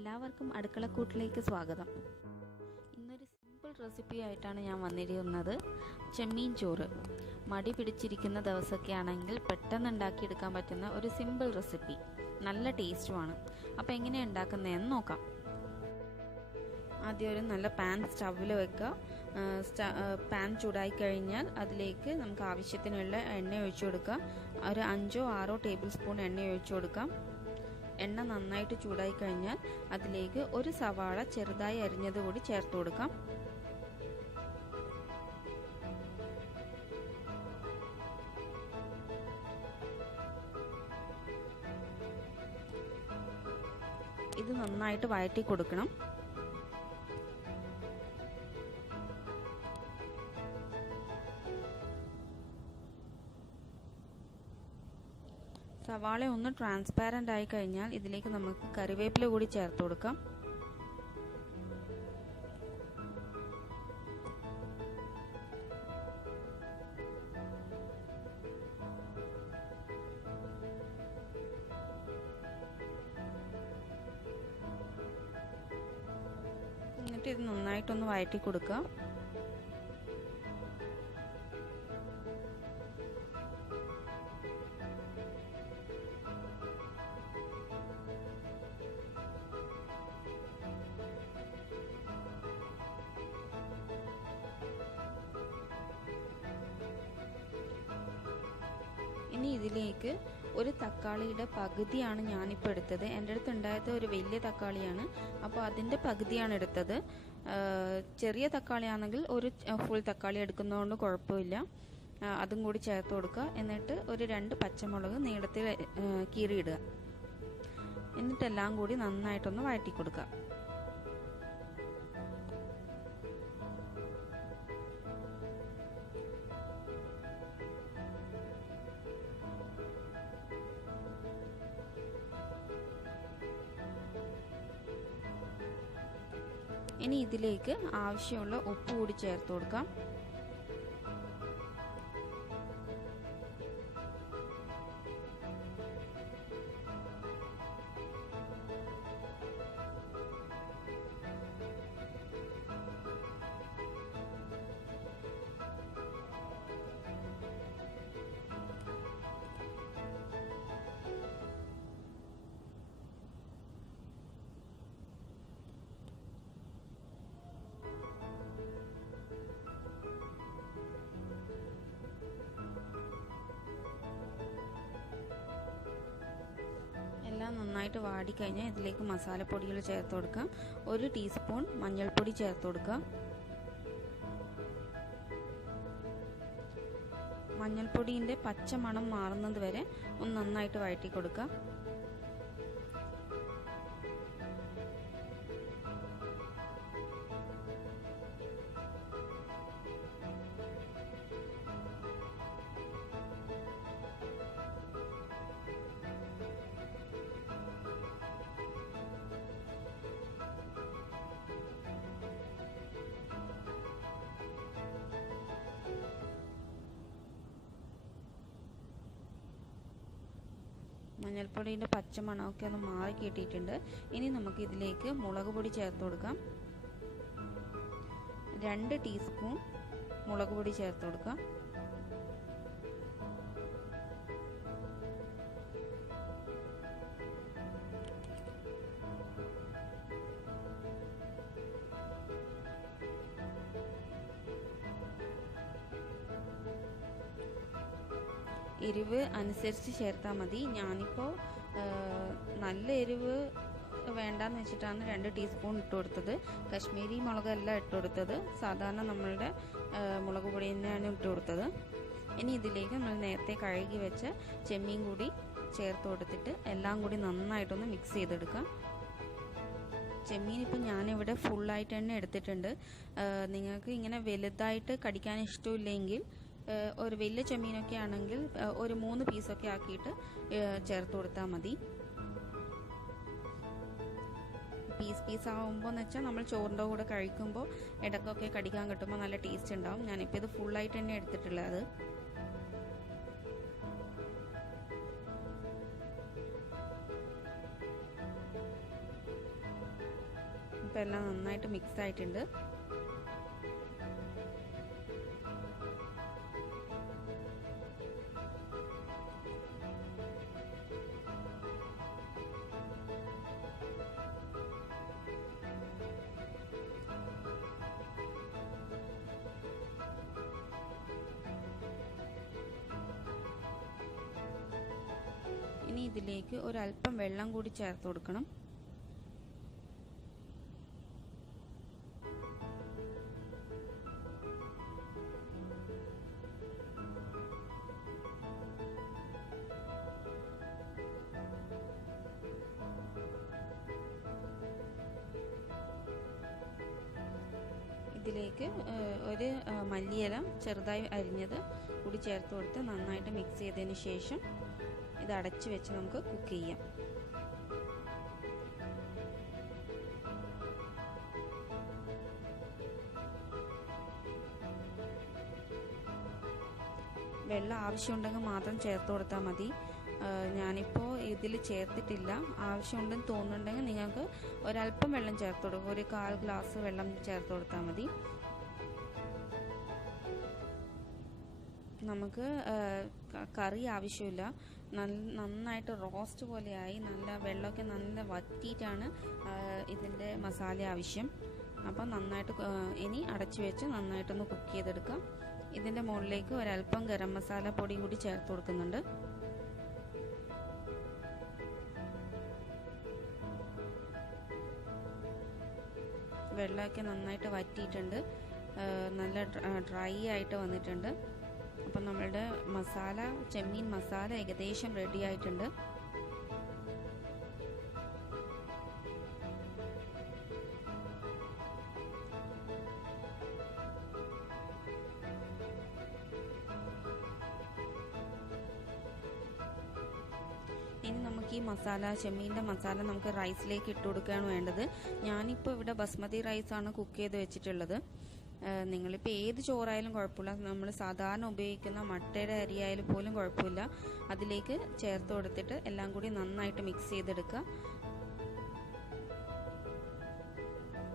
എല്ലാവർക്കും അടുക്കളക്കൂട്ടിലേക്ക് സ്വാഗതം. ഇന്നൊരു സിമ്പിൾ റെസിപ്പി ആയിട്ടാണ് ഞാൻ വന്നിരിക്കുന്നത്. ചെമ്മീൻ ചോറ്. മടി പിടിച്ചിരിക്കുന്ന ദിവസമൊക്കെ ആണെങ്കിൽ പെട്ടെന്ന് ഉണ്ടാക്കിയെടുക്കാൻ പറ്റുന്ന ഒരു സിമ്പിൾ റെസിപ്പി. നല്ല ടേസ്റ്റുമാണ്. അപ്പോൾ എങ്ങനെയാണ് ഉണ്ടാക്കുന്നതെന്ന് നോക്കാം. ആദ്യം ഒരു നല്ല പാൻ സ്റ്റൗവിൽ വെക്കുക. പാൻ ചൂടായി കഴിഞ്ഞാൽ അതിലേക്ക് നമുക്ക് ആവശ്യത്തിനുള്ള എണ്ണ ഒഴിച്ചു കൊടുക്കുക. ഒരു 5-6 ടേബിൾ സ്പൂൺ എണ്ണ ഒഴിച്ചു കൊടുക്കാം. എണ്ണ നന്നായിട്ട് ചൂടായി കഴിഞ്ഞാൽ അതിലേക്ക് ഒരു സവാള ചെറുതായി അരിഞ്ഞത് കൂടി ചേർത്ത് കൊടുക്കാം. ഇത് നന്നായിട്ട് വഴറ്റി കൊടുക്കണം. സവാള ഒന്ന് ട്രാൻസ്പാരൻ്റ് ആയി കഴിഞ്ഞാൽ ഇതിലേക്ക് നമുക്ക് കറിവേപ്പില കൂടി ചേർത്ത് കൊടുക്കാം. എന്നിട്ട് ഇത് നന്നായിട്ടൊന്ന് വഴറ്റി കൊടുക്കുക. ഇനി ഇതിലേക്ക് ഒരു തക്കാളിയുടെ പകുതിയാണ് ഞാനിപ്പോൾ എടുത്തത്. എൻ്റെ അടുത്ത് ഉണ്ടായത് ഒരു വലിയ തക്കാളിയാണ്, അപ്പോൾ അതിൻ്റെ പകുതിയാണ് എടുത്തത്. ചെറിയ തക്കാളിയാണെങ്കിൽ ഒരു ഫുൾ തക്കാളി എടുക്കുന്നതുകൊണ്ട് കുഴപ്പമില്ല. അതും കൂടി ചേർത്ത് കൊടുക്കുക. എന്നിട്ട് ഒരു 2 പച്ചമുളക് നീളത്തിൽ കീറിയിടുക. എന്നിട്ടെല്ലാം കൂടി നന്നായിട്ടൊന്ന് വഴറ്റി കൊടുക്കുക. ഇനി ഇതിലേക്ക് ആവശ്യമുള്ള ഉപ്പ് കൂടി ചേർത്ത് കൊടുക്കാം. എല്ലാം നന്നായിട്ട് വാടിക്കഴിഞ്ഞാൽ ഇതിലേക്ക് മസാലപ്പൊടികൾ ചേർത്ത് കൊടുക്കാം. 1 ടീസ്പൂൺ മഞ്ഞൾപ്പൊടി ചേർത്ത് കൊടുക്കുക. മഞ്ഞൾപ്പൊടിൻ്റെ പച്ച മണം മാറുന്നത് വരെ ഒന്ന് നന്നായിട്ട് വഴറ്റി കൊടുക്കുക. മഞ്ഞൾപ്പൊടിയുടെ പച്ച മണമൊക്കെ ഒന്ന് മാറി കിട്ടിയിട്ടുണ്ട്. ഇനി നമുക്ക് ഇതിലേക്ക് മുളക് പൊടി ചേർത്ത് കൊടുക്കാം. 2 ടീസ്പൂൺ മുളക് പൊടി ചേർത്ത് കൊടുക്കാം. എരിവ് അനുസരിച്ച് ചേർത്താൽ മതി. ഞാനിപ്പോൾ നല്ല എരിവ് വേണ്ടാന്ന് വെച്ചിട്ടാണ് 2 ടീസ്പൂൺ ഇട്ട് കൊടുത്തത്. കശ്മീരി മുളകല്ല ഇട്ട് കൊടുത്തത്, സാധാരണ നമ്മളുടെ മുളക് പൊടി തന്നെയാണ് ഇട്ട് കൊടുത്തത്. ഇനി ഇതിലേക്ക് നമ്മൾ നേരത്തെ കഴുകി വെച്ച ചെമ്മീൻ കൂടി ചേർത്ത് കൊടുത്തിട്ട് എല്ലാം കൂടി നന്നായിട്ടൊന്ന് മിക്സ് ചെയ്തെടുക്കാം. ചെമ്മീൻ ഇപ്പം ഞാനിവിടെ ഫുള്ളായിട്ട് തന്നെ എടുത്തിട്ടുണ്ട്. നിങ്ങൾക്ക് ഇങ്ങനെ വലുതായിട്ട് കടിക്കാൻ ഇഷ്ടമില്ലെങ്കിൽ ഒരു വലിയ ചെമ്മീനൊക്കെ ആണെങ്കിൽ ഒരു 3 പീസൊക്കെ ആക്കിയിട്ട് ചേർത്ത് കൊടുത്താൽ മതി. പീസ് ആകുമ്പോൾ എന്ന് വെച്ചാൽ നമ്മൾ ചോറിൻ്റെ കൂടെ കഴിക്കുമ്പോൾ ഇടയ്ക്കൊക്കെ കടിക്കാൻ കിട്ടുമ്പോൾ നല്ല ടേസ്റ്റ് ഉണ്ടാവും. ഞാനിപ്പോൾ ഇത് ഫുള്ളായിട്ട് തന്നെ എടുത്തിട്ടുള്ളത്. ഇപ്പോൾ എല്ലാം നന്നായിട്ട് മിക്സ് ആയിട്ടുണ്ട്. ഇനി ഇതിലേക്ക് ഒരല്പം വെള്ളം കൂടി ചേർത്ത് കൊടുക്കണം. ഇതിലേക്ക് ഒരു മല്ലിയില ചെറുതായി അരിഞ്ഞത് കൂടി ചേർത്ത് കൊടുത്ത് നന്നായിട്ട് മിക്സ് ചെയ്തതിന് ശേഷം ഇത് അടച്ചു വെച്ച് നമുക്ക് കുക്ക് ചെയ്യാം. വെള്ളം ആവശ്യമുണ്ടെങ്കിൽ മാത്രം ചേർത്ത് കൊടുത്താൽ മതി. ഞാനിപ്പോൾ ഇതിൽ ചേർത്തിട്ടില്ല. ആവശ്യമുണ്ടെന്ന് തോന്നുന്നുണ്ടെങ്കിൽ നിങ്ങൾക്ക് ഒരല്പം വെള്ളം ചേർത്ത് കൊടുക്കുക. ഒരു 1/4 ഗ്ലാസ് വെള്ളം ചേർത്ത് കൊടുത്താൽ മതി. നമുക്ക് കറി ആവശ്യമില്ല. നന്നായിട്ട് റോസ്റ്റ് പോലെയായി നല്ല വെള്ളമൊക്കെ നല്ല വറ്റിയിട്ടാണ് ഇതിൻ്റെ മസാല ആവശ്യം. അപ്പം നന്നായിട്ട് ഇനി അടച്ചു വെച്ച് നന്നായിട്ടൊന്ന് കുക്ക് ചെയ്തെടുക്കാം. ഇതിൻ്റെ മുകളിലേക്ക് ഒരല്പം ഗരം മസാല പൊടി കൂടി ചേർത്ത് കൊടുക്കുന്നുണ്ട്. വെള്ളമൊക്കെ നന്നായിട്ട് വറ്റിയിട്ടുണ്ട്. നല്ല ഡ്രൈ ആയിട്ട് വന്നിട്ടുണ്ട്. അപ്പം നമ്മളുടെ മസാല ചെമ്മീൻ മസാല ഏകദേശം റെഡി ആയിട്ടുണ്ട്. ഇനി നമുക്ക് ഈ മസാല ചെമ്മീൻ്റെ മസാല നമുക്ക് റൈസിലേക്ക് ഇട്ട് കൊടുക്കുകയാണ് വേണ്ടത്. ഞാനിപ്പോൾ ഇവിടെ ബസ്മതി റൈസാണ് കുക്ക് ചെയ്ത് വെച്ചിട്ടുള്ളത്. നിങ്ങളിപ്പോൾ ഏത് ചോറായാലും കുഴപ്പമില്ല. നമ്മൾ സാധാരണ ഉപയോഗിക്കുന്ന മട്ടയുടെ അരിയായാലും പോലും കുഴപ്പമില്ല. അതിലേക്ക് ചേർത്ത് കൊടുത്തിട്ട് എല്ലാം കൂടി നന്നായിട്ട് മിക്സ് ചെയ്തെടുക്കുക.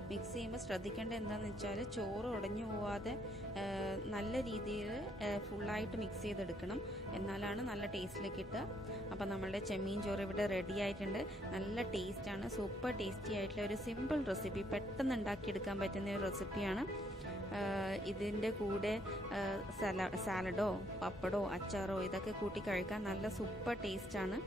മിക്സ് ചെയ്യുമ്പോൾ ശ്രദ്ധിക്കേണ്ട എന്താണെന്ന് വെച്ചാൽ ചോറ് ഉടഞ്ഞു പോവാതെ നല്ല രീതിയിൽ ഫുള്ളായിട്ട് മിക്സ് ചെയ്തെടുക്കണം. എന്നാലാണ് നല്ല ടേസ്റ്റിലേക്ക് കിട്ടുക. അപ്പം നമ്മളുടെ ചെമ്മീൻ ചോറ് ഇവിടെ റെഡി ആയിട്ടുണ്ട്. നല്ല ടേസ്റ്റാണ്. സൂപ്പർ ടേസ്റ്റി ആയിട്ടുള്ള ഒരു സിമ്പിൾ റെസിപ്പി, പെട്ടെന്ന് ഉണ്ടാക്കിയെടുക്കാൻ പറ്റുന്ന ഒരു റെസിപ്പിയാണ്. ഇതിൻ്റെ കൂടെ സാലഡോ പപ്പടോ അച്ചാറോ ഇതൊക്കെ കൂട്ടി കഴിക്കാൻ നല്ല സൂപ്പർ ടേസ്റ്റാണ്.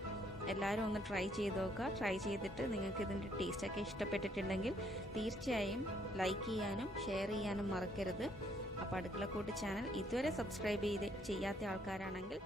എല്ലാവരും ഒന്ന് ട്രൈ ചെയ്ത് നോക്കുക. ട്രൈ ചെയ്തിട്ട് നിങ്ങൾക്ക് ഇതിൻ്റെ ടേസ്റ്റൊക്കെ ഇഷ്ടപ്പെട്ടിട്ടുണ്ടെങ്കിൽ തീർച്ചയായും ലൈക്ക് ചെയ്യാനും ഷെയർ ചെയ്യാനും മറക്കരുത്. അപ്പോൾ അടുക്കളക്കൂട്ട് ചാനൽ ഇതുവരെ സബ്സ്ക്രൈബ് ചെയ്യാത്ത ആൾക്കാരാണെങ്കിൽ